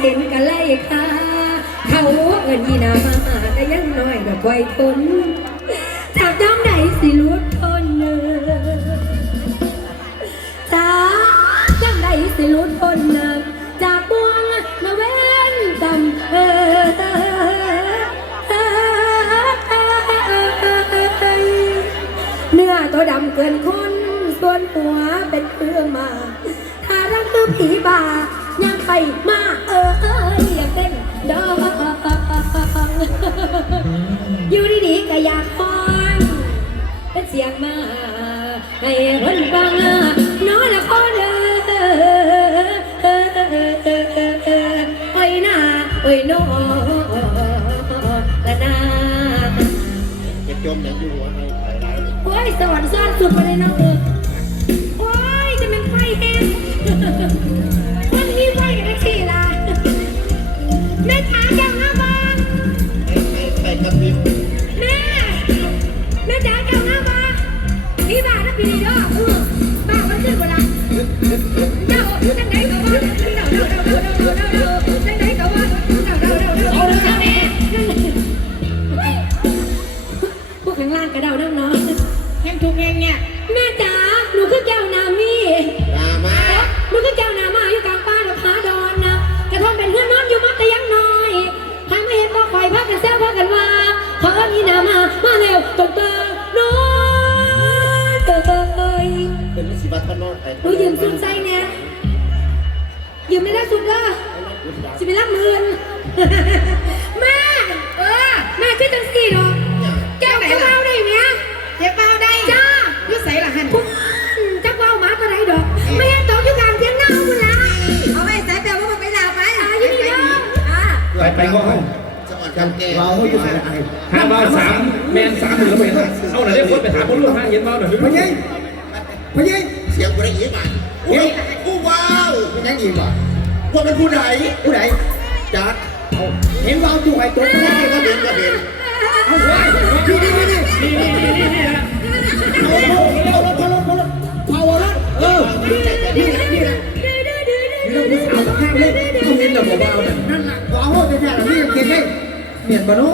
เห็นกันไล่ค่ะเขาเอินยีนามาก็ยังน้อยก็คอยทนจากจ้องไหนสิรุดทนเนอจากจ้องไหนสิรุดทนเนอจากบวงนาเว้นดำเออเนื้อตัวดำเกินคนส่วนหัวเป็นเครื่องมาถ้ารักคือผีบา ไปมาเออเอยอยากเต้นดองอยู่ดีๆก็อยากฟังเป็นเสียงมาให้เพิ่นฟังน้อยละคนเออโอ้ยหน้าโอ้ยน้อละนาจะจมอย่างอยู่หัวให้ไปร้ายโอ้ยสวรรค์ซ่อนสุดไปเลยน้องเออโอ้ยจะเป็นไฟแห้ง แม่จ๋าจังนะบ้านให้ให้ใส่กระพริบแม่แม่จ๋าจังนะบ้านพี่บ้านนะพี่เด้อเออบ้ามันขึ้นกว่าละเจ้าจังไหนก็ว่าเดาเดาเดาเดาเดาเดาเดาจังไหนก็ว่าเดาเดาเดาเดาเอาเจ้าแม่พวกข้างล่างกระเดาน้ำเนาะแห้งทุกแห้งเนี่ย สิไปรับหมื่นแม่เออแม่ชื่อจังสี่ดอกแก้วแก้วเอาได้ไหมเจ็บเบาได้จ้ายุใส่ละหันคุณจักว่าวหมาตัวไหนดอกไม่ยังตกอยู่กลางเทียงหน้าคุณละเอาไปใส่แปลว่ามันไปลาไปอายุนี่เด้ออ่าไปไปก็ห้องจังหวัดกำแก้เราอยู่ใส่ไอ้หามาสามแมนสามหมื่นไปเอาหน่อยได้คนไปถามคนรู้ฮะเห็นบ้าหน่อยพะยัยพะยัยเสียงกูได้อีบันอุ้ยผู้ว้าวพะยัยอีก ว่าเป็นผู้ใดผู้ใดจัดเห็นว่าตัวไอ้ตัวผู้แรใดกก็เห็นก็เห็นเอาไว้ที่นี่นี่นี่นี่นี่นี่นี่นี่นะเอารถเอารถเอารถเอารถเออนี่แหละนี่แหละนี่เราผู้สาวข้างเลยต้องเห็นแบบเบาๆนะนั่นแหละขวาโหดแท้ๆนี่ยังเก่งได้เมียนบ้านโน้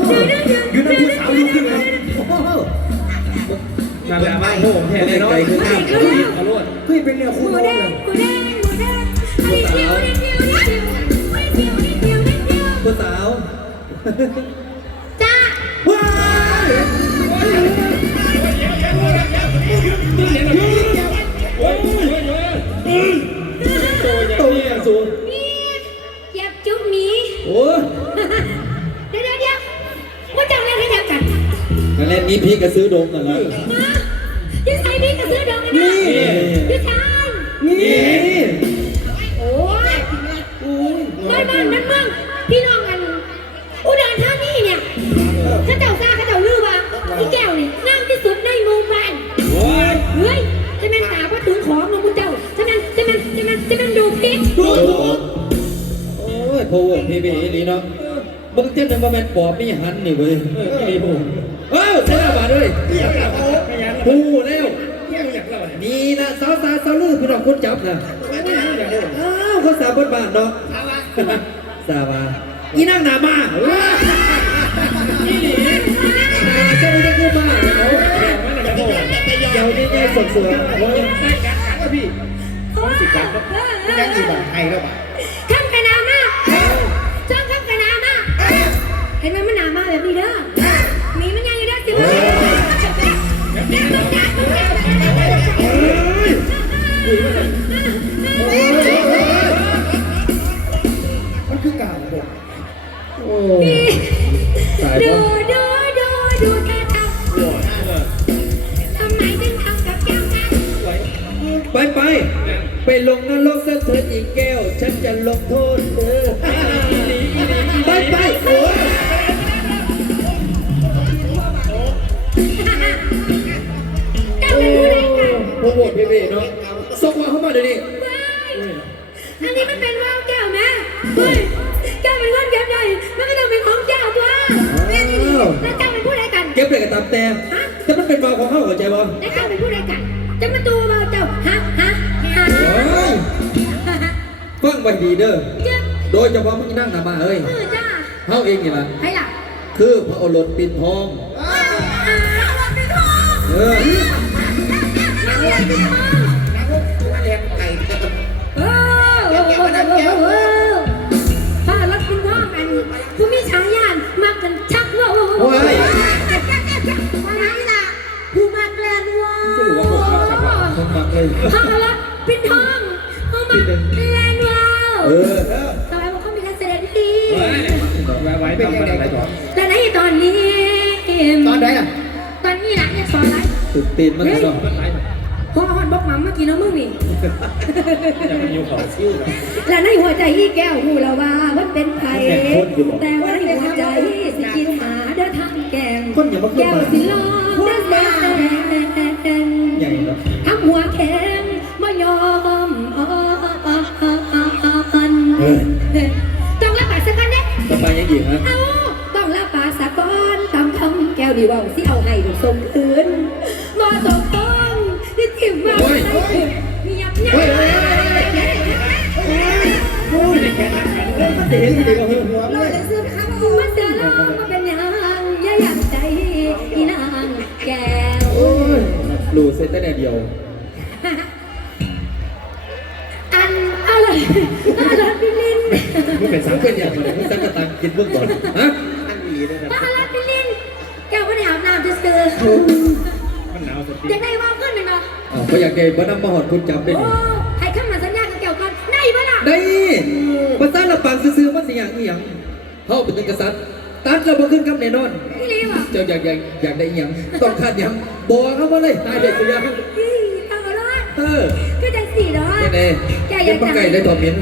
อยู่ในผู้สาวอยู่ขึ้นเลยโอ้โหมาแบบว่าโอ้โหแค่เลยเนาะเอาลวดเฮ้ยเป็นเนื้อหคู่มูน้องแดเลย หมูแดงหมูแดงอันนี้เดียวนิดเดียวนิดเดียวนิดเดียวนิดเดียวนิดเดียวผู้สาวจ้าว้ายโอ้ยโตอย่สูงนี่เจ็บจุ๊บหมีโอ้ยเดี๋ยวเดี๋ยวเดี๋ยวว่าจังเล่นให้ยังกันงั้นเล่นนี้พี่ก็ซื้อดมกันแล้ว อ้ยโพวกพี่พี่นี่เนาะมึงเต้นมาเป็นแม่ปอบม่หันนี่เว้ยเออพี่ผมเอ้าเสียบาทเลยพูแล้วเอียงหลับแล้วนี่นะสาวสาวสาวลือพี่น้องคนจับนะอ้าวเขาสาวบนบ้านเนาะสาวาอีนั่งหนามานี่นี่นาเจ้าจะกู้มาเดี๋ยวนี่นี่สดเสือโอ้ยพี่ต้องสิกันยังอีกแบบไทยแล้วป่ ห็นไหมมันหนามาแบบนี้เด้อมีมันยังอยู่เด้อสิวะมันคือการบอกโอ้ตายดูปะดูดูดูเธอทำทำไมถึงทำกับแก้วนั้นไปไปไปลงนรกซะเถิดอีกแก้ว ฉันจะลงโทษเธอ โอ้โหพี่พี่เนาะส่งมาเข้ามาเดี๋ยวนี้อันนี้มันเป็นว่าวแก้วนะเฮ้ยแก้วเป็นคนเก็บใหญ่มันก็ต้องเป็นของแก้วตัวแม่นี่แล้วเจ้าเป็นผู้ใดกันเก็บเลยกับตามแต่แต่มันเป็นบาวของเข้าหัวใจบ่แล้วเจ้าเป็นผู้ใดกันจะมาตัวเบาเจ้าฮะฮะฮะโอ้ยฟังไว้ดีเด้อจะฮโดยเฉพาะมึงนั่งหนามาเฮ้ยเออจ้าเฮาเองนี่ล่ะใครล่ะคือพระโอรสปิ่นทองอ่าเราเป็นทองเออเราเป็นทองนักว่าเรียนไก่ เออเออเออเออเออถ้ารถเป็นทองกันผู้มีฉายานมากันชักโลโอ้ยว่าไงล่ะผู้มาแกลนว่าคือว่าผมครับครับว่าผมมักเลยถ้ารถเป็นทองผู้มาแกลนว่าเออทำไมมันก็มีการแสดงดีไว้ไว้เป็นยังไงก่อนแต่ในตอนนี้ตอนไหนอะตอนนี้หลังเนี่ยสอนไรสุดตีนมันเนาะพอฮ อนบอกหมัมเมื่อกี้เนาะมึงนี่จะเป็นยูขอซิ่วและในหัวใจอีแก้วหูแล้วว่ามันเป็นไผแต่ว่าในหัวใจสิคิดหาเดินทางแกงคนอย่ามาขึ้นแก้วมา สิลองเดินแดงใหญ่เนาะทำหัวแข็งไม่ยอมอ่อนต้องรับปากสักกันเด้ สบายยังอีกฮะ เอาต้องรับปากสักก่อนตามคำแก้วดีว่าสิเอาให้ดูส่งคืนมาสองค เห็นดีกว่าหัวเราจะซื้อข้าวมาเสือลองมาเป็นยังอย่าอยากใจอีนางแก้วรูเสร็จแต่เดียว อันอะไรอะไรพี่ลินมึงเป็นสังเป็นอย่างไรมึงสังกะตังกินเบื้องก่อนฮะอันดีเลยนะอะไรพี่ลินแก้วก็ได้อาบน้ำจะซื้อ มันหนาวสติอยากได้ว่าขึ้นเลยเนาะอ๋อเขาอยากได้บ้านน้ำมหอดคุณจำได้โอ้ดิให้ข้ามมาสัญญากับแก้วก่อนได้ปะล่ะได้ภาษาละปังซื่อๆมันสิอย่างอีหยังเฮาเป็นกษัตริย์ตัดแล้วบ่ขึ้นกับแน่นอนพี่ลินว่ะเจ้าอยากอยากอยากได้อีหยังต้องคาดหยังบอกเขามาเลยตายเด็ดสิยังพี่เอาละเออก็จะสี่เนาะแน่แกๆอยาเป็นกปลาจะไก่ได้ตอบเหม็น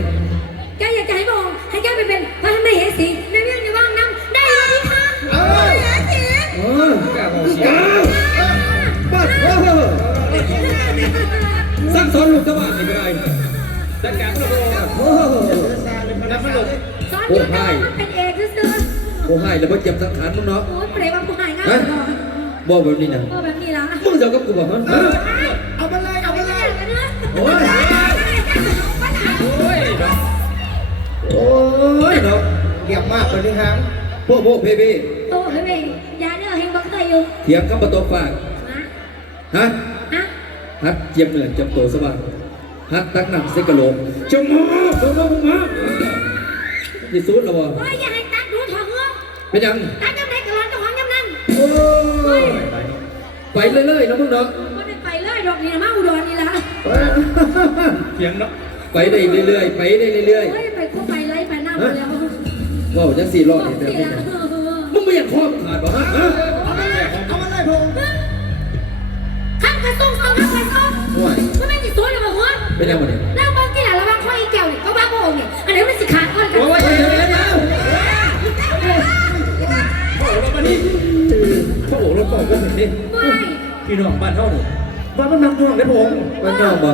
ดสอนอยู่แต่มันเป็นเอกซื่อโอ้ให้แล้วบ่เจ็บสังขารมึงเนาะ ๆโอ้ยเปรย์ว่าผู้หายง่ายฮะก่อนบอกแบบนี้นะโอ้แบบนี้แล้วมึงจะเอากับกูบอกฮะเอามาเลยเอามาเลยโอ้ยโอ้ยโอ้ยเนาะเยี่ยมมากเลยนี่ครับพวกพวกเพเบ้โอ้ยไม่ยาเนื้อเฮงบังเคยอยู่เถียงกับประตูฝากนะฮะฮะฮัดเจียมเหนื่อยจำโตสบายฮัดตักหนักเสกกะโหลกจมมาจมมามึงมา ที่สุดแล้ววะโอ้ยอย่าให้ตัดดูถอดหัวเป็นยังตัดยังไงกับร้านเจ้าของยังนั่นโอ้ยไปเรื่อยๆนะมึงเนาะก็ได้ไปเลยดอกนี้นะมาอุดรนี่ละเสียงเนาะไปได้เรื่อยๆไปได้เรื่อยเฮ้ยไปก็ไปเลยไปหน้ามาแล้วๆว้าวจังสี่รอดเห็นแบบนี้นะมึงไม่อยากคล้องขาดป่ะฮะฮะเอามาเลยเอามาเลยพงษ์ข้ามกระส่งสองข้ามกระส่งห่วยก็ไม่ติดตัวเลยบอกว่าเป็นยังไงเนี่ย ดิไม่ พี่น้องบ้านเท่าหนึ่งบ้านมันนำตัวได้ผมมันยอมป่ะ